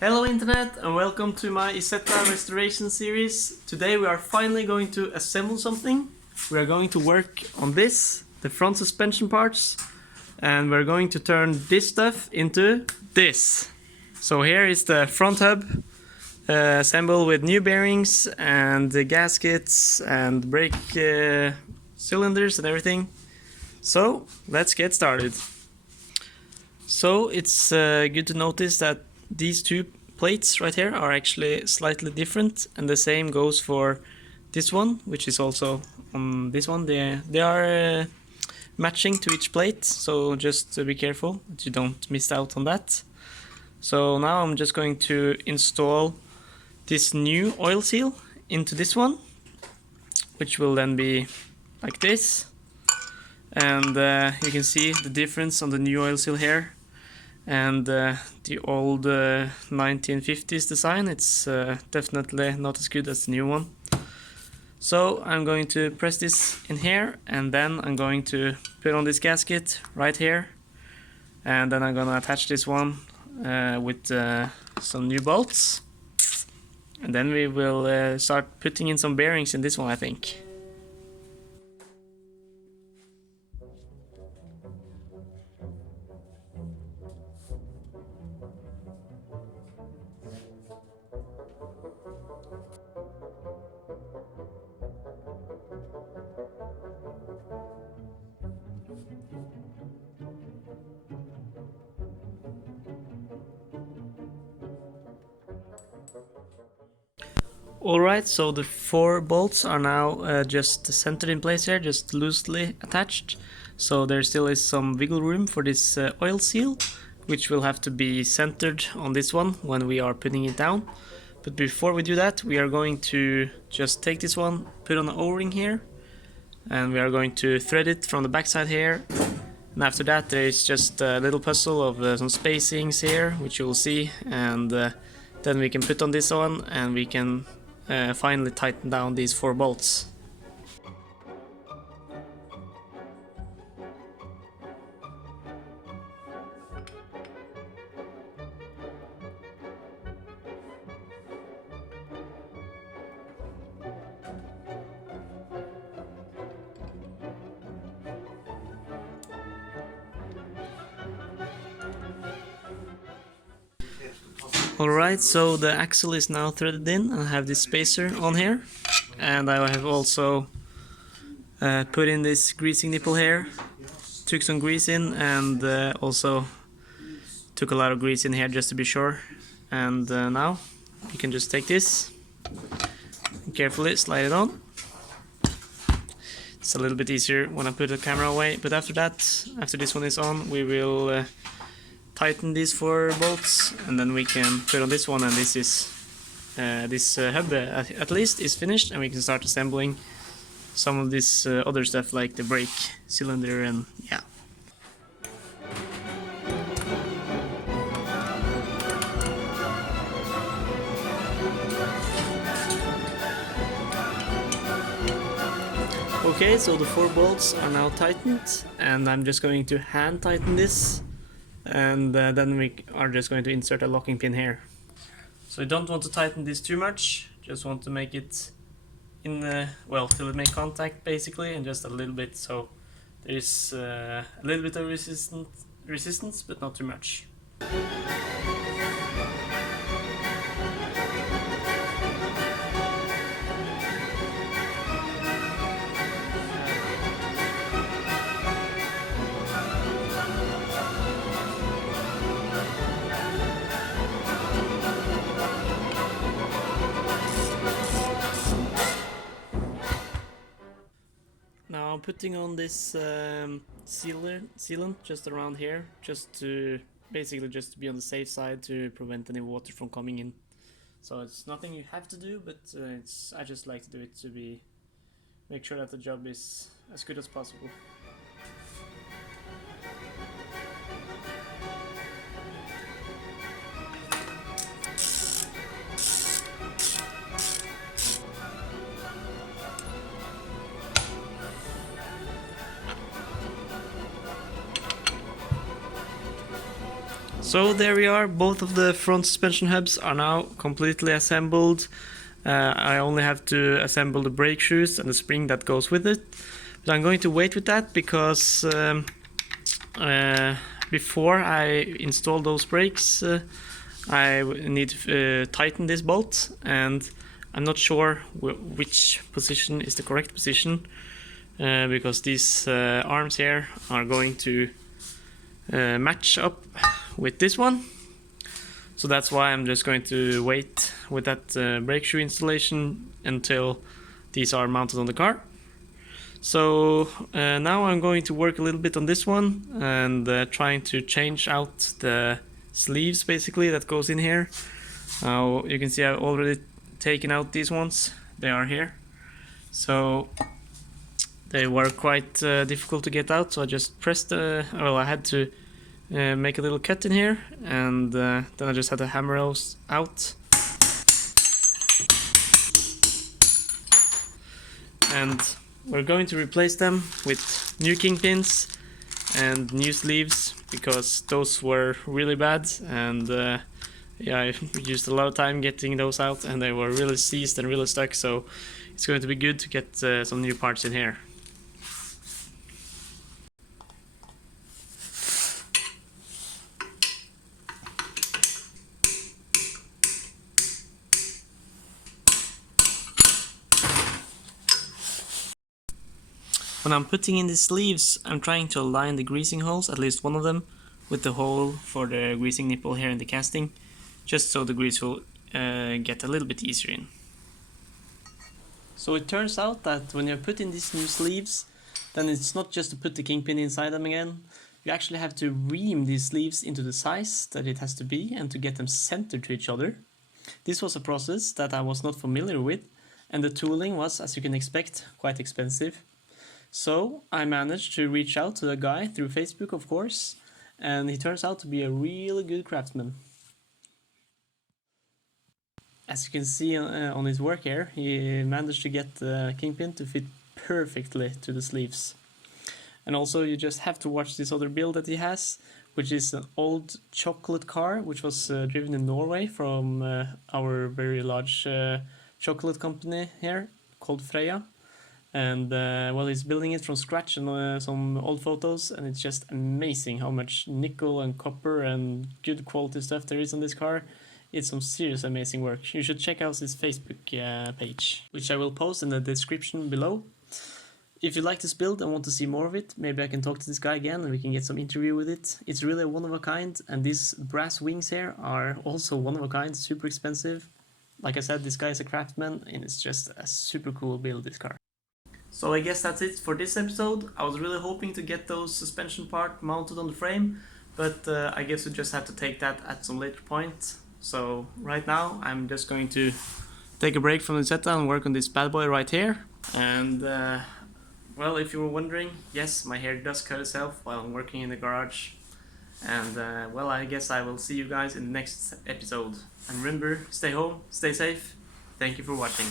Hello Internet and welcome to my Isetta restoration series. Today we are finally going to assemble something. We are going to work on this, the front suspension parts, and we're going to turn this stuff into this. So here is the front hub, assembled with new bearings and the gaskets and brake cylinders and everything. So let's get started. So it's good to notice that these two plates right here are actually slightly different, and the same goes for this one, which is also on this one. They are matching to each plate, so just be careful that you don't miss out on that. So now I'm just going to install this new oil seal into this one, which will then be like this. And you can see the difference on the new oil seal here and the old 1950s design. It's definitely not as good as the new one. So I'm going to press this in here, and then I'm going to put on this gasket right here, and then I'm gonna attach this one with some new bolts, and then we will start putting in some bearings in this one, I think. Alright, so the 4 bolts are now just centered in place here, just loosely attached. So there still is some wiggle room for this oil seal, which will have to be centered on this one when we are putting it down. But before we do that, we are going to just take this one, put on an O-ring here, and we are going to thread it from the backside here. And after that there is just a little puzzle of some spacings here, which you will see, and then we can put on this one and we can finally tighten down these 4 bolts. Alright, so the axle is now threaded in, and I have this spacer on here, and I have also put in this greasing nipple here, took some grease in, and also took a lot of grease in here just to be sure. And now you can just take this and carefully slide it on. It's a little bit easier when I put the camera away, but after that, after this one is on, we will tighten these 4 bolts, and then we can put on this one, and this is this hub at least is finished, and we can start assembling some of this other stuff like the brake cylinder and yeah. Okay, so the 4 bolts are now tightened, and I'm just going to hand tighten this. And then we are just going to insert a locking pin here. So you don't want to tighten this too much, just want to make it in well, till it make contact basically, and just a little bit, so there is a little bit of resistance, but not too much. Now I'm putting on this sealant just around here, just to basically just to be on the safe side, to prevent any water from coming in. So it's nothing you have to do, but I just like to do it to make sure that the job is as good as possible. So there we are, both of the front suspension hubs are now completely assembled. I only have to assemble the brake shoes and the spring that goes with it. But I'm going to wait with that because before I install those brakes, I need to tighten this bolt, and I'm not sure which position is the correct position because these arms here are going to match up with this one. So that's why I'm just going to wait with that brake shoe installation until these are mounted on the car. So now I'm going to work a little bit on this one and trying to change out the sleeves basically that goes in here. Now you can see I've already taken out these ones. They are here. So they were quite difficult to get out, so I just pressed I had to make a little cut in here, and then I just had to hammer those out. And we're going to replace them with new Kingpins and new sleeves because those were really bad, and yeah, I used a lot of time getting those out and they were really seized and really stuck, so it's going to be good to get some new parts in here. When I'm putting in the sleeves, I'm trying to align the greasing holes, at least one of them, with the hole for the greasing nipple here in the casting, just so the grease will get a little bit easier in. So it turns out that when you put in these new sleeves, then it's not just to put the Kingpin inside them again. You actually have to ream these sleeves into the size that it has to be and to get them centered to each other. This was a process that I was not familiar with, and the tooling was, as you can expect, quite expensive. So I managed to reach out to a guy through Facebook, of course, and he turns out to be a really good craftsman. As you can see on his work here, he managed to get the Kingpin to fit perfectly to the sleeves. And also you just have to watch this other build that he has, which is an old chocolate car which was driven in Norway from our very large chocolate company here called Freia. And well, he's building it from scratch and some old photos, and it's just amazing how much nickel and copper and good quality stuff there is on this car. It's some serious amazing work. You should check out his Facebook page, which I will post in the description below. If you like this build and want to see more of it, maybe I can talk to this guy again and we can get some interview with it. It's really one of a kind, and these brass wings here are also one of a kind, super expensive. Like I said, this guy is a craftsman, and it's just a super cool build, this car. So I guess that's it for this episode. I was really hoping to get those suspension part mounted on the frame, but I guess we just have to take that at some later point. So right now I'm just going to take a break from the Isetta and work on this bad boy right here. And well, if you were wondering, yes, my hair does cut itself while I'm working in the garage. And well, I guess I will see you guys in the next episode. And remember, stay home, stay safe. Thank you for watching.